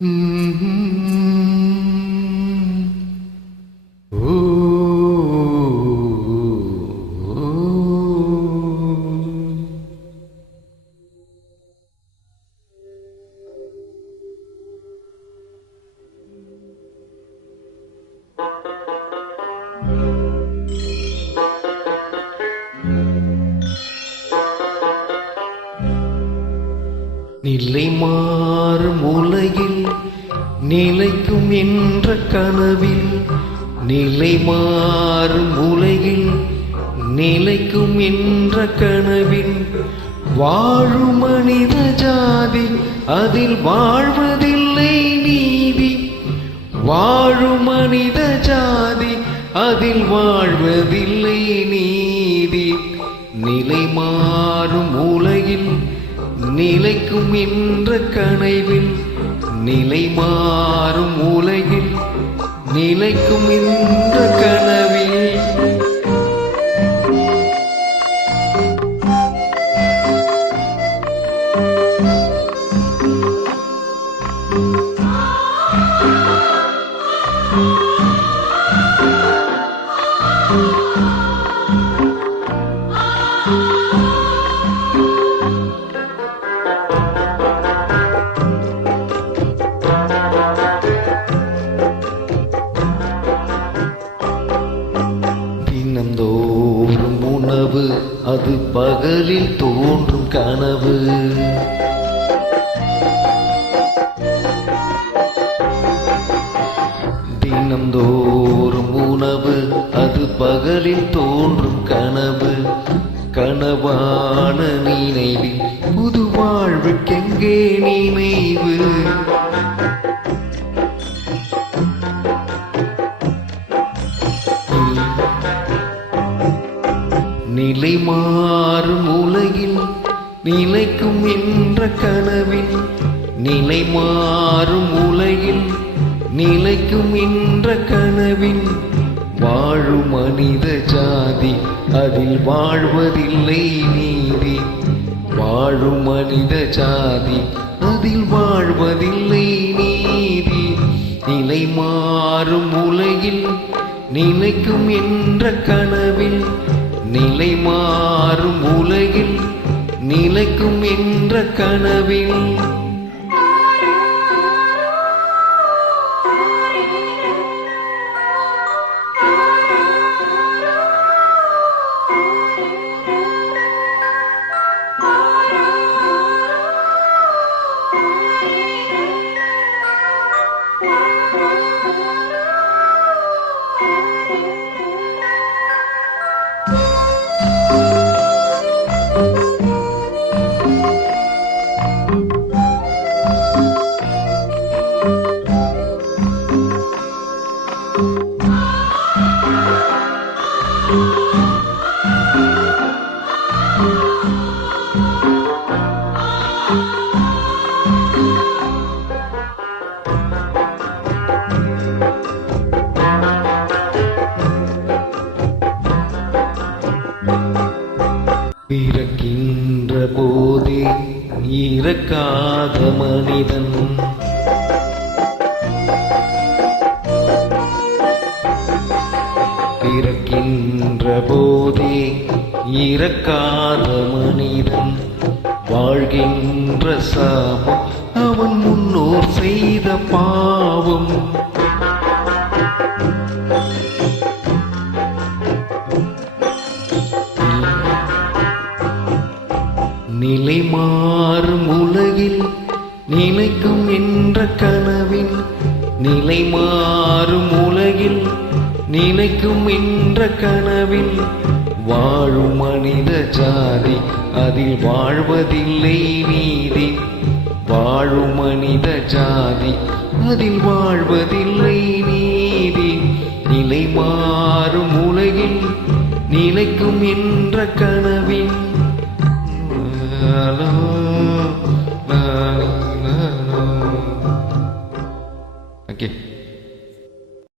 நிலை மாறும் உலகில் நிலைக்கும் என்ற கனவில், நிலை மாறும் உலகில் நிலைக்கும் என்ற கனவில் வாழும் மனித ஜாதி அதில் வாழ்வதில்லை நீதி. வாழும் மனித ஜாதி அதில் வாழ்வதில்லை நீதி. நிலை மாறும் உலகில் நிலைக்கும் என்ற கனவில், நிலை மாறும் உலகில் நிலைக்கும் என்ற கனவில் தினந்தோறும் உணவு அது பகலில் தோன்றும் கனவு. தினந்தோறும் உணவு அது பகலில் தோன்றும் கனவு. கனவான நினைவில் புது வாழ்வுக்கெங்கே நினைவு? நிலை மாறும் உலகில் நிலைக்கும் என்ற கனவில், நிலை மாறும் உலகில் நிலைக்கும் என்ற கனவில் வாழும் மனித ஜாதி அதில் வாழ்வதில்லை நீதி. வாழும் மனித ஜாதி அதில் வாழ்வதில்லை நீதி. நிலை மாறும் உலகில் நிலைக்கும் என்ற கனவில், நிலை மாறும் உலகில் நிலைக்கும் என்ற கனவில் பிறக்கின்ற போதே இறக்காத மனிதன், பிறக்கின்ற போதே இறக்காத மனிதன் வாழ்கின்ற சாபம் அவன் முன்னோர் செய்த பாவம். நிலை மாறும் உலகில் நிலைக்கும் என்ற கனவில், நிலை மாறும் உலகில் நிலைக்கும் என்ற கனவில் வாழும் மனித ஜாதி அதில் வாழ்வதில்லை நீதி. வாழும் மனித ஜாதி அதில் வாழ்வதில்லை நீதி. நிலை மாறும் உலகில் நிலைக்கும் என்ற கனவில் Okay.